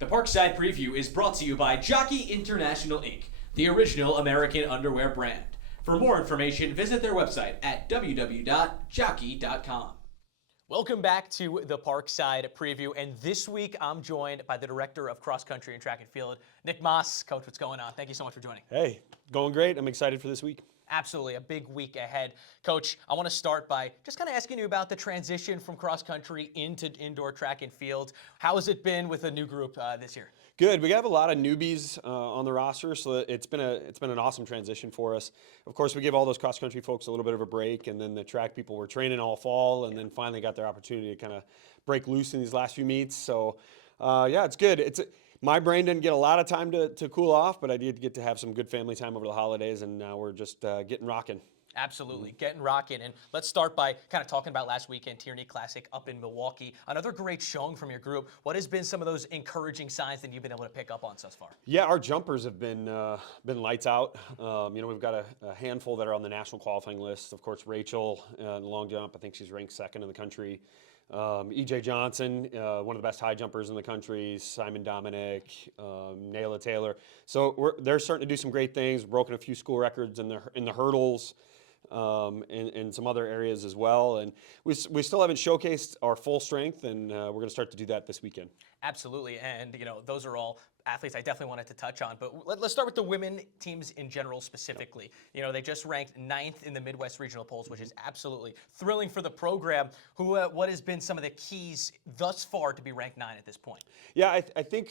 The Parkside Preview is brought to you by Jockey International Inc., the original American underwear brand. For more information, visit their website at www.jockey.com. Welcome back to the Parkside Preview, and this week I'm joined by the Director of Cross Country and Track and Field, Nick Maas. Coach, what's going on? Thank you so much for joining. Hey, going great. I'm excited for this week. Absolutely, a big week ahead. Coach, I want to start by just kind of asking you about the transition from cross country into indoor track and field. How has it been with a new group this year? Good. We have a lot of newbies on the roster, so it's been an awesome transition for us. Of course, we give all those cross country folks a little bit of a break, and then the track people were training all fall, and then finally got their opportunity to kind of break loose in these last few meets. So, yeah, it's good. My brain didn't get a lot of time to cool off, but I did get to have some good family time over the holidays, and now we're just getting rocking. Absolutely, getting rocking. And let's start by kind of talking about last weekend, Tierney Classic up in Milwaukee. Another great showing from your group. What has been some of those encouraging signs that you've been able to pick up on so far? Yeah, our jumpers have been lights out. We've got a handful that are on the national qualifying list. Of course, Rachel in the long jump, I think she's ranked second in the country. E.J. Johnson, one of the best high jumpers in the country. Simon Dominic, Nayla Taylor. So they're starting to do some great things. Broken a few school records in the hurdles. And some other areas as well. And we still haven't showcased our full strength, and we're going to start to do that this weekend. Absolutely, and those are all athletes I definitely wanted to touch on. But let's start with the women teams in general specifically. They just ranked 9th in the Midwest regional polls, which is absolutely thrilling for the program. What has been some of the keys thus far to be ranked 9 at this point? Yeah, I think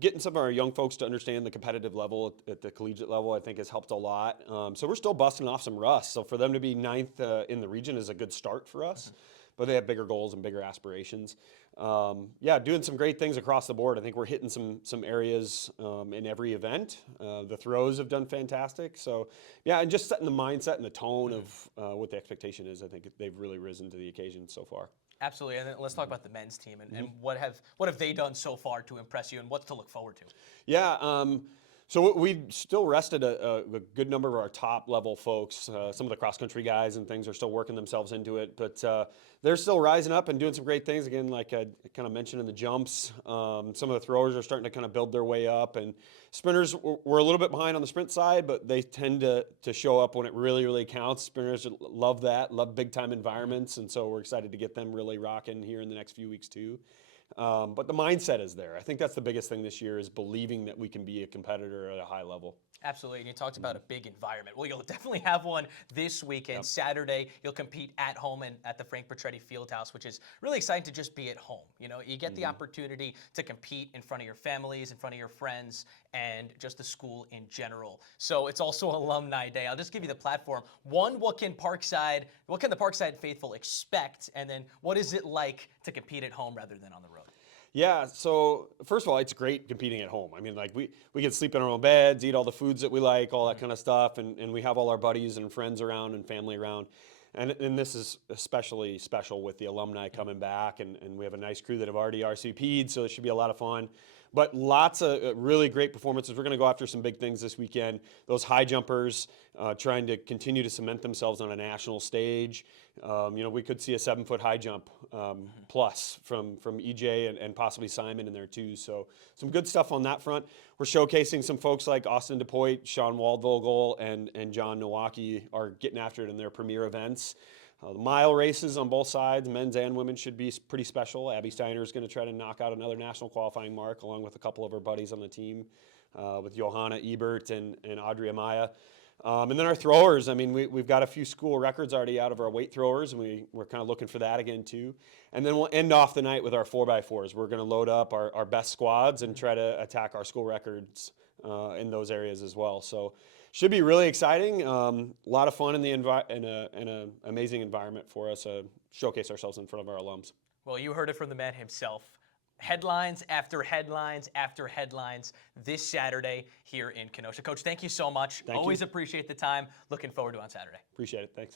getting some of our young folks to understand the competitive level at the collegiate level, I think has helped a lot. So we're still busting off some rust. So for them to be 9th in the region is a good start for us. Mm-hmm. But they have bigger goals and bigger aspirations. Doing some great things across the board. I think we're hitting some areas in every event. The throws have done fantastic. So, yeah, and just setting the mindset and the tone of what the expectation is, I think they've really risen to the occasion so far. Absolutely, and then let's talk about the men's team and what have they done so far to impress you, and what's to look forward to? Yeah. So we still rested a good number of our top level folks. Some of the cross country guys and things are still working themselves into it, but they're still rising up and doing some great things. Again, like I kind of mentioned in the jumps, some of the throwers are starting to kind of build their way up, and sprinters were a little bit behind on the sprint side, but they tend to show up when it really, really counts. Sprinters love that, love big time environments, and so we're excited to get them really rocking here in the next few weeks too. But the mindset is there. I think that's the biggest thing this year, is believing that we can be a competitor at a high level. Absolutely, and you talked about a big environment. Well, you'll definitely have one this weekend. Yep. Saturday, you'll compete at home and at the Frank Petretti Fieldhouse, which is really exciting to just be at home. You get the opportunity to compete in front of your families, in front of your friends, and just the school in general. So it's also Alumni Day. I'll just give you the platform. One, what can the Parkside faithful expect? And then what is it like to compete at home rather than on the road? Yeah, so first of all, it's great competing at home. I mean, like we can sleep in our own beds, eat all the foods that we like, all that kind of stuff, and we have all our buddies and friends around and family around. And this is especially special with the alumni coming back, and we have a nice crew that have already RSVP'd, so it should be a lot of fun. But lots of really great performances. We're going to go after some big things this weekend. Those high jumpers trying to continue to cement themselves on a national stage. We could see a 7-foot high jump plus from EJ and possibly Simon in there too. So some good stuff on that front. We're showcasing some folks like Austin DePoit, Sean Waldvogel, and John Nowacki are getting after it in their premier events. The mile races on both sides, men's and women, should be pretty special. Abby Steiner is going to try to knock out another national qualifying mark, along with a couple of her buddies on the team, with Johanna Ebert and Audrey Amaya. And then our throwers, I mean, we've got a few school records already out of our weight throwers, and we're kind of looking for that again too. And then we'll end off the night with our 4x4s. We're going to load up our best squads and try to attack our school records in those areas as well. So should be really exciting. A lot of fun in an amazing environment for us to showcase ourselves in front of our alums. Well, you heard it from the man himself. Headlines after headlines after headlines this Saturday here in Kenosha. Coach, thank you so much. Always appreciate the time. Looking forward to it on Saturday. Appreciate it. Thanks.